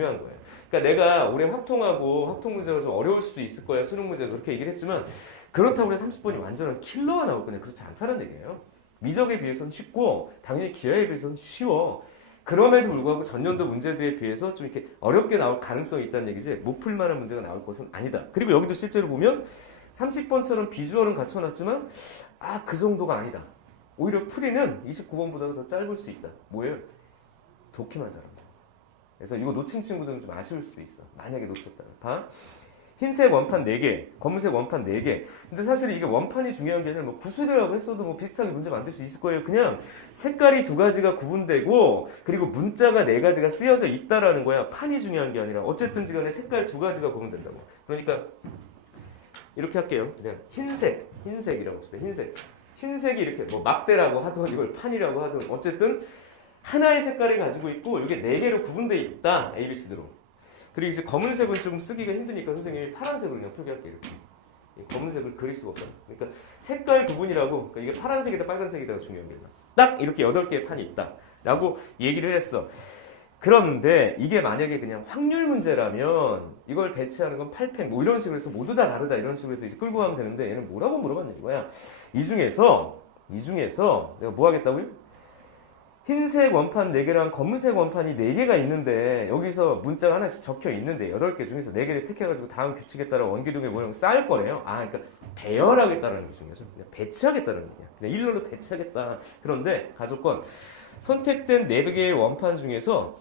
중요한 거예요. 그러니까 내가 올해 확통하고 확통 문제가 좀 어려울 수도 있을 거야. 수능 문제가 그렇게 얘기를 했지만 그렇다고 해서 30번이 완전한 킬러가 나올 거냐 그렇지 않다는 얘기예요. 미적에 비해서는 쉽고 당연히 기하에 비해서는 쉬워. 그럼에도 불구하고 전년도 문제들에 비해서 좀 이렇게 어렵게 나올 가능성이 있다는 얘기지 못 풀만한 문제가 나올 것은 아니다. 그리고 여기도 실제로 보면 30번처럼 비주얼은 갖춰놨지만 그 정도가 아니다. 오히려 풀이는 29번보다도 더 짧을 수 있다. 뭐예요? 독해만 잘한다. 그래서 이거 놓친 친구들은 좀 아쉬울 수도 있어. 만약에 놓쳤다면. 봐. 흰색 원판 4개, 검은색 원판 4개. 근데 사실 이게 원판이 중요한 게 아니라 뭐 구술이라고 했어도 뭐 비슷하게 문제 만들 수 있을 거예요. 그냥 색깔이 2가지가 구분되고 그리고 문자가 4가지가 쓰여져 있다라는 거야. 판이 중요한 게 아니라 어쨌든지 간에 색깔 2가지가 구분된다고. 그러니까 이렇게 할게요. 그냥 흰색이라고 합시다. 흰색이 이렇게 뭐 막대라고 하든 이걸 판이라고 하든 어쨌든 하나의 색깔을 가지고 있고 이게 4개로 구분되어 있다. A, B, C대로. 그리고 이제 검은색은 좀 쓰기가 힘드니까 선생님이 파란색으로 그냥 표기할게요. 이렇게. 검은색을 그릴 수가 없어요. 그러니까 색깔 구분이라고 그러니까 이게 파란색이다 빨간색이다가 중요한 거예요. 딱 이렇게 8개의 판이 있다. 라고 얘기를 했어. 그런데 이게 만약에 그냥 확률 문제라면 이걸 배치하는 건 8팩 뭐 이런 식으로 해서 모두 다 다르다 이런 식으로 해서 이제 끌고 가면 되는데 얘는 뭐라고 물어봤냐 이거야. 이 중에서 내가 뭐 하겠다고요? 흰색 원판 4개랑 검은색 원판이 4개가 있는데 여기서 문자가 하나씩 적혀 있는데 8개 중에서 4개를 택해가지고 다음 규칙에 따라 원기둥의 모양을 쌓을 거래요. 그러니까 배열하겠다는 게 중요하죠. 그냥 배치하겠다는 얘기야. 그냥 일렬로 배치하겠다. 그런데 가조건 선택된 4개의 원판 중에서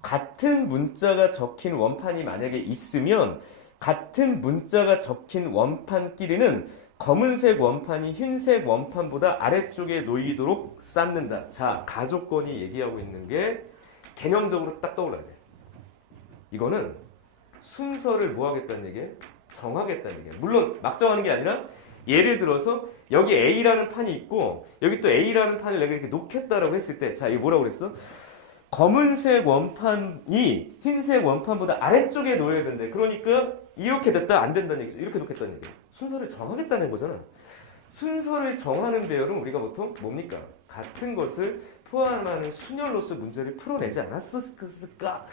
같은 문자가 적힌 원판이 만약에 있으면 같은 문자가 적힌 원판끼리는 검은색 원판이 흰색 원판보다 아래쪽에 놓이도록 쌓는다. 자, 가조건이 얘기하고 있는 게 개념적으로 딱 떠올라야 돼. 이거는 순서를 뭐 하겠다는 얘기예요? 정하겠다는 얘기예요. 물론 막 정하는 게 아니라 예를 들어서 여기 A라는 판이 있고 여기 또 A라는 판을 내가 이렇게 놓겠다라고 했을 때 자, 이게 뭐라고 그랬어? 검은색 원판이 흰색 원판보다 아래쪽에 놓여야 된대. 그러니까 이렇게 됐다 안 된다는 얘기죠. 이렇게 놓겠다는 얘기예요. 순서를 정하겠다는 거잖아. 순서를 정하는 배열은 우리가 보통 뭡니까? 같은 것을 포함하는 순열로서 문제를 풀어내지 않았을까?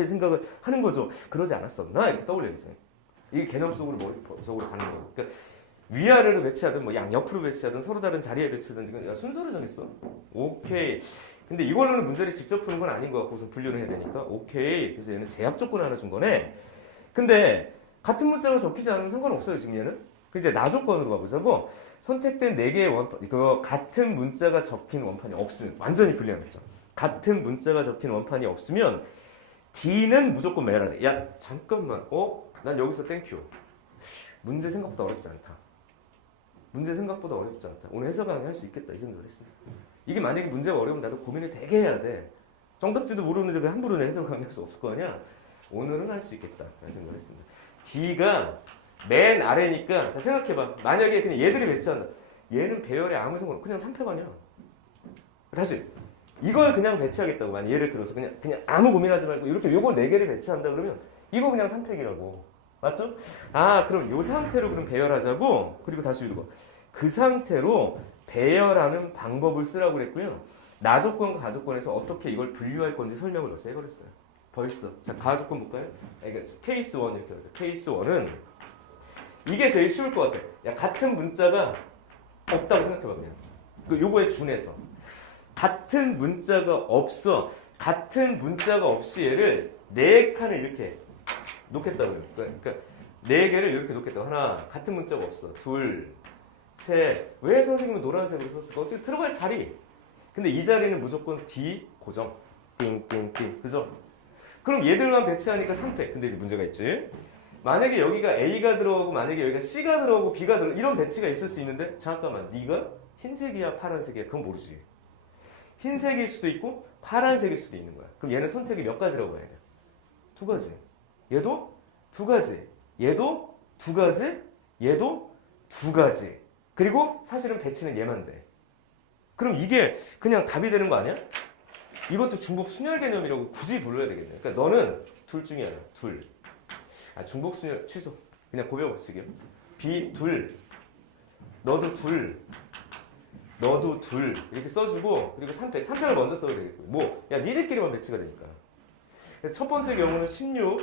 이 생각을 하는 거죠. 그러지 않았었나? 이렇게 떠올려야지. 이게 개념 속으로 머릿속으로 가는 거고. 그러니까 위아래로 배치하든 뭐 양옆으로 배치하든 서로 다른 자리에 배치하든 지금 순서를 정했어. 오케이. 근데 이걸로는 문제를 직접 푸는 건 아닌 것 같고 우선 분류를 해야 되니까 오케이. 그래서 얘는 제약 조건 하나 준 거네. 근데 같은 문자가 적히지 않으면 상관없어요. 지금 얘는. 이제 나 조건으로 가보자고. 선택된 4개의 원판, 같은 문자가 적힌 원판이 없으면 완전히 불리하겠죠. 같은 문자가 적힌 원판이 없으면 D는 무조건 매라 돼. 야 잠깐만. 난 여기서 땡큐. 문제 생각보다 어렵지 않다. 오늘 해설 강의 할 수 있겠다. 이 정도로 했습니다. 이게 만약에 문제가 어려우면 나도 고민을 되게 해야 돼. 정답지도 모르는데 함부로 해설 강의할 수 없을 거 아니야. 오늘은 할 수 있겠다. 라는 생각을 했습니다. D가 맨 아래니까 자 생각해봐. 만약에 그냥 얘들이 배치한다. 얘는 배열에 아무 상관 없고 그냥 3패가 아니야. 다시 이걸 그냥 배치하겠다고. 만약 예를 들어서 그냥 아무 고민하지 말고 이렇게 요걸 4개를 배치한다 그러면 이거 그냥 3팩이라고. 맞죠? 그럼 요 상태로 그럼 배열하자고. 그리고 다시 이거. 그 상태로 배열하는 방법을 쓰라고 그랬고요. 나조건과 가조건에서 어떻게 이걸 분류할 건지 설명을 넣어서 해버렸어요. 벌써. 자, 가조건 볼까요? 그러니까 케이스 1 이렇게 하죠. 케이스 1은 이게 제일 쉬울 것 같아. 야, 같은 문자가 없다고 생각해봐 그냥. 요거에 준해서. 같은 문자가 없어. 같은 문자가 없이 얘를 4칸을 이렇게 놓겠다고요. 그러니까 4개를 이렇게 놓겠다고. 하나, 같은 문자가 없어. 둘, 셋. 왜 선생님은 노란색으로 썼을까? 어떻게 들어갈 자리. 근데 이 자리는 무조건 D 고정. 띵띵띵. 그죠? 그럼 얘들만 배치하니까 3패. 근데 이제 문제가 있지. 만약에 여기가 A가 들어가고 만약에 여기가 C가 들어가고 B가 들어가고 이런 배치가 있을 수 있는데 잠깐만. 네가 흰색이야 파란색이야? 그건 모르지. 흰색일 수도 있고 파란색일 수도 있는 거야. 그럼 얘는 선택이 몇 가지라고 봐야 돼? 2가지. 얘도 2가지. 얘도 2가지. 얘도 2가지. 그리고 사실은 배치는 얘만 돼. 그럼 이게 그냥 답이 되는 거 아니야? 이것도 중복 순열 개념이라고 굳이 불러야 되겠네. 그러니까 너는 둘 중에 하나. 둘. 중복 순열 취소. 그냥 고백 없이게요. B 둘. 너도 둘. 너도 둘. 이렇게 써주고 그리고 3팩. 3팩을 먼저 써도 되겠고. 야 니들끼리만 배치가 되니까. 첫 번째 경우는 16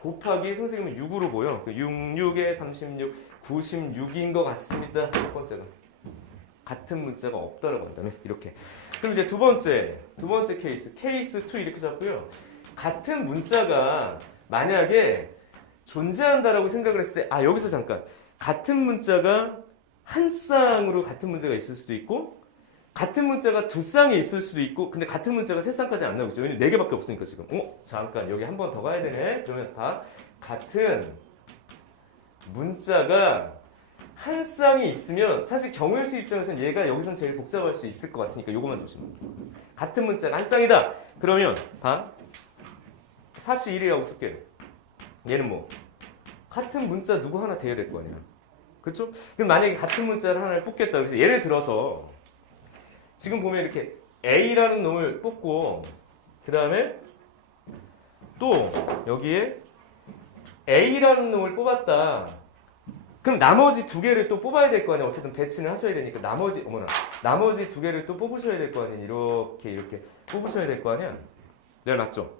곱하기 선생님은 6으로 보여. 66에 36, 96인 것 같습니다. 첫 번째는. 같은 문자가 없다라고 한다면 이렇게. 그럼 이제 두 번째 케이스 2 이렇게 잡고요. 같은 문자가 만약에 존재한다라고 생각을 했을 때, 여기서 잠깐. 같은 문자가 한 쌍으로 같은 문제가 있을 수도 있고, 같은 문자가 두 쌍이 있을 수도 있고, 근데 같은 문자가 세 쌍까지 안 나오겠죠. 왜냐면 네 개밖에 없으니까 지금. 잠깐 여기 한 번 더 가야 되네. 그러면 다 같은 문자가 한 쌍이 있으면 사실 경우의 수 입장에서는 얘가 여기선 제일 복잡할 수 있을 것 같으니까 요거만 조심해. 같은 문자가 한 쌍이다. 그러면 봐. 41이라고 쓸게요. 얘는 뭐 같은 문자 누구 하나 돼야 될 거 아니야. 그렇죠? 그럼 만약에 같은 문자를 하나를 뽑겠다. 그래서 예를 들어서 지금 보면 이렇게 A라는 놈을 뽑고 그 다음에 또 여기에 A라는 놈을 뽑았다. 그럼 나머지 두 개를 또 뽑아야 될 거 아니야. 어쨌든 배치는 하셔야 되니까 나머지 두 개를 또 뽑으셔야 될 거 아니야. 이렇게 뽑으셔야 될 거 아니야. 네, 맞죠?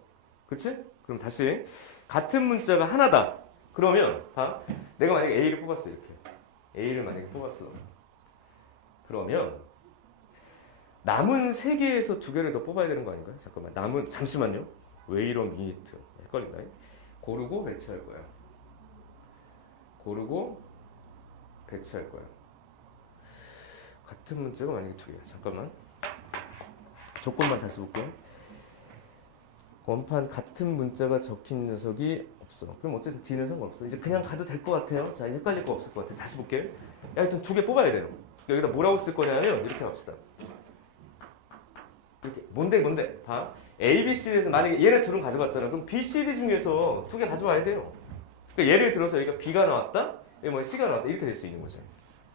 그치? 그럼 다시 같은 문자가 하나다. 그러면 봐. 내가 만약에 A를 뽑았어. 이렇게 A를 만약에 뽑았어. 그러면 남은 세 개에서 두 개를 더 뽑아야 되는 거 아닌가요? 잠깐만. 잠시만요. 왜 이런 미니트 헷갈린다. 고르고 배치할 거야. 고르고 배치할 거야. 같은 문자가 만약에 두 개야. 잠깐만. 조건만 다시 볼게요. 원판 같은 문자가 적힌 녀석이 없어. 그럼 어쨌든 D는 상관없어. 이제 그냥 가도 될 것 같아요. 자, 이제 헷갈릴 거 없을 것 같아. 다시 볼게요. 일단 두 개 뽑아야 돼요. 여기다 뭐라고 쓸 거냐면 이렇게 합시다. 이렇게 뭔데? 봐. A, B, C에서 만약에 얘네 둘은 가져갔잖아. 그럼 B, C, D 중에서 두 개 가져와야 돼요. 그러니까 예를 들어서 여기가 B가 나왔다, 여기 뭐 C가 나왔다 이렇게 될 수 있는 거죠.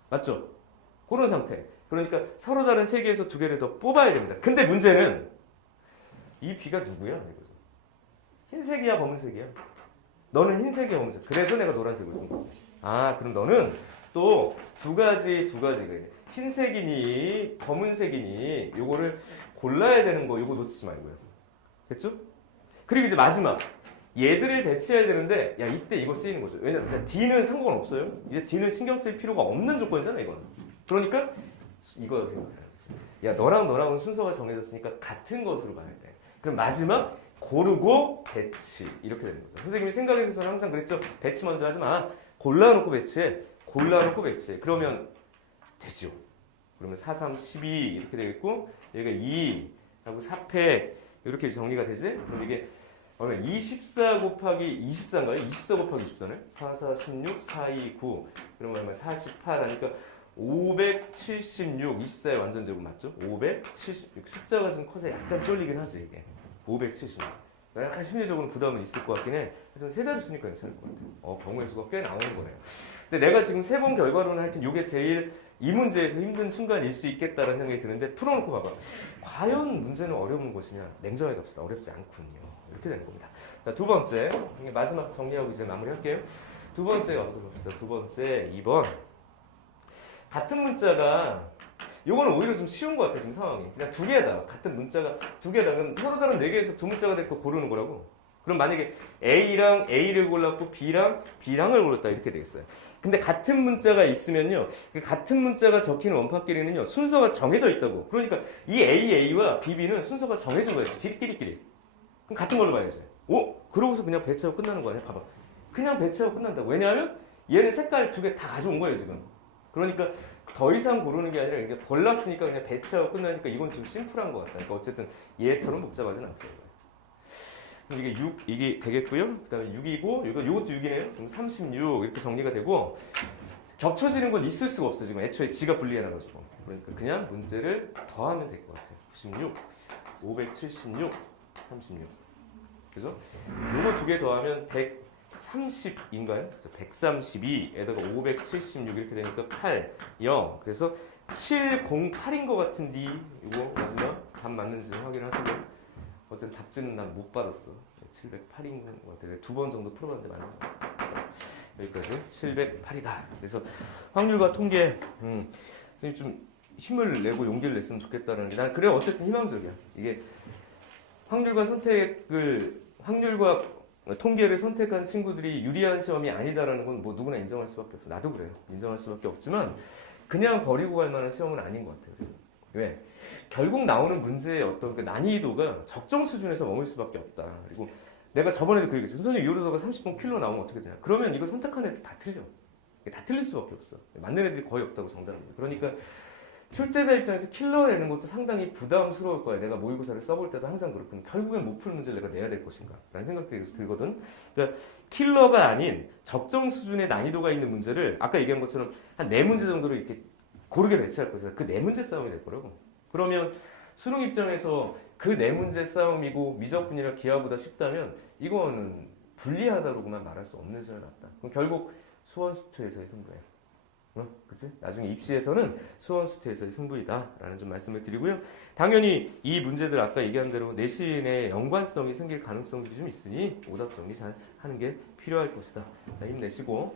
맞죠? 그런 상태. 그러니까 서로 다른 세 개에서 두 개를 더 뽑아야 됩니다. 근데 문제는 이 B가 누구야? 흰색이야, 검은색이야? 너는 흰색이야, 검은색. 그래서 내가 노란색을 쓴 거지. 그럼 너는 또 두 가지가 있네. 흰색이니 검은색이니 요거를 골라야 되는 거 요거 놓치지 말고요. 됐죠? 그리고 이제 마지막 얘들을 배치해야 되는데 이때 이거 쓰이는 거죠. 왜냐면 D는 상관없어요. 이제 D는 신경 쓸 필요가 없는 조건이잖아 이건. 그러니까 이거 생각해. 너랑은 순서가 정해졌으니까 같은 것으로 가야 돼. 그럼 마지막 고르고 배치 이렇게 되는 거죠. 선생님이 생각해서는 항상 그랬죠. 배치 먼저 하지 마. 골라놓고 배치해. 그러면 되죠. 그러면 4, 3, 12 이렇게 되겠고 여기가 2 하고 4패 이렇게 정리가 되지? 그럼 이게 24 곱하기 24인가요? 24 곱하기 24네? 4, 4, 16, 4, 2, 9 그러면 48 하니까 576 24의 완전 제곱 맞죠? 576 숫자가 좀 커서 약간 쫄리긴 하지 이게 576 약간 심리적으로 부담은 있을 것 같긴 해. 하지만 세 자리 수니까 괜찮을 것 같아요. 경우의 수가 꽤 나오는 거네요. 근데 내가 지금 세 번 결과로는 하여튼 이게 제일 이 문제에서 힘든 순간일 수 있겠다라는 생각이 드는데 풀어놓고 봐봐. 과연 문제는 어려운 것이냐? 냉정하게 갑시다. 어렵지 않군요. 이렇게 되는 겁니다. 자, 두 번째. 마지막 정리하고 이제 마무리할게요. 두 번째 가보도록 합시다. 두 번째 2번. 같은 문자가 요거는 오히려 좀 쉬운 것 같아 지금 상황이. 그냥 두 개다. 같은 문자가 두 개다. 그럼 서로 다른 네 개에서 두 문자가 될 거 고르는 거라고. 그럼 만약에 A랑 A를 골랐고 B랑 B랑을 골랐다 이렇게 되겠어요. 근데 같은 문자가 있으면요. 같은 문자가 적힌 원판끼리는요. 순서가 정해져 있다고. 그러니까 이 A와 BB는 순서가 정해진 거예요. 지끼리끼리. 그럼 같은 걸로 봐야지. 그러고서 그냥 배치하고 끝나는 거 아니야? 봐봐. 그냥 배치하고 끝난다고. 왜냐하면 얘는 색깔 두 개 다 가져온 거예요 지금. 그러니까 더 이상 고르는 게 아니라 이제 골랐으니까 그냥 배치하고 끝나니까 이건 좀 심플한 것 같다. 그러니까 어쨌든 얘처럼 복잡하진 않더라고요. 이게 6 이게 되겠고요. 그다음에 6이고 이것도 6이네요. 그럼 36 이렇게 정리가 되고 겹쳐지는 건 있을 수가 없어 지금 애초에 지가 분리해놔가지고. 그러니까 그냥 문제를 더하면 될 것 같아요. 96, 576, 36. 그죠? 요거 두 개 더하면 130인가요? 132에다가 576 이렇게 되니까 8, 0. 그래서 708인 것 같은데 이거 마지막 답 맞는지 확인하시고. 어쨌든 답지는 난 못 받았어. 708인 것 같아. 두 번 정도 풀어봤는데 맞는 것 같아. 여기까지 708이다. 그래서 확률과 통계 선생님 좀 힘을 내고 용기를 냈으면 좋겠다는 게 난 그래 어쨌든 희망적이야. 이게 확률과 선택을 확률과 통계를 선택한 친구들이 유리한 시험이 아니다라는 건 뭐 누구나 인정할 수밖에 없어. 나도 그래요. 인정할 수밖에 없지만 그냥 버리고 갈 만한 시험은 아닌 것 같아요. 그래서 왜? 결국 나오는 문제의 어떤 그 난이도가 적정 수준에서 머물 수밖에 없다. 그리고 내가 저번에도 그 얘기했어. 선생님 이러다가 30분 킬러 나오면 어떻게 되냐? 그러면 이거 선택한 애들 다 틀려. 다 틀릴 수밖에 없어. 맞는 애들이 거의 없다고 정답입니다. 그러니까 출제자 입장에서 킬러 내는 것도 상당히 부담스러울 거야. 내가 모의고사를 써볼 때도 항상 그렇거든. 결국엔 못 풀 문제를 내가 내야 될 것인가? 라는 생각들이 들거든. 그러니까 킬러가 아닌 적정 수준의 난이도가 있는 문제를 아까 얘기한 것처럼 한 4문제 정도로 이렇게 고르게 배치할 것이다. 그 4문제 싸움이 될 거라고. 그러면 수능 입장에서 그 4문제 싸움이고 미적분이나 기하보다 쉽다면 이거는 불리하다로만 말할 수 없는 시험이 낫다. 그럼 결국 수원수투에서의 승부예요. 그치? 나중에 입시에서는 수원수투에서의 승부이다라는 좀 말씀을 드리고요. 당연히 이 문제들 아까 얘기한 대로 내신의 연관성이 생길 가능성들이 좀 있으니 오답 정리 잘 하는 게 필요할 것이다. 자, 힘내시고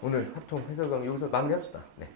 오늘 합통 해설 강의 여기서 마무리합시다. 네.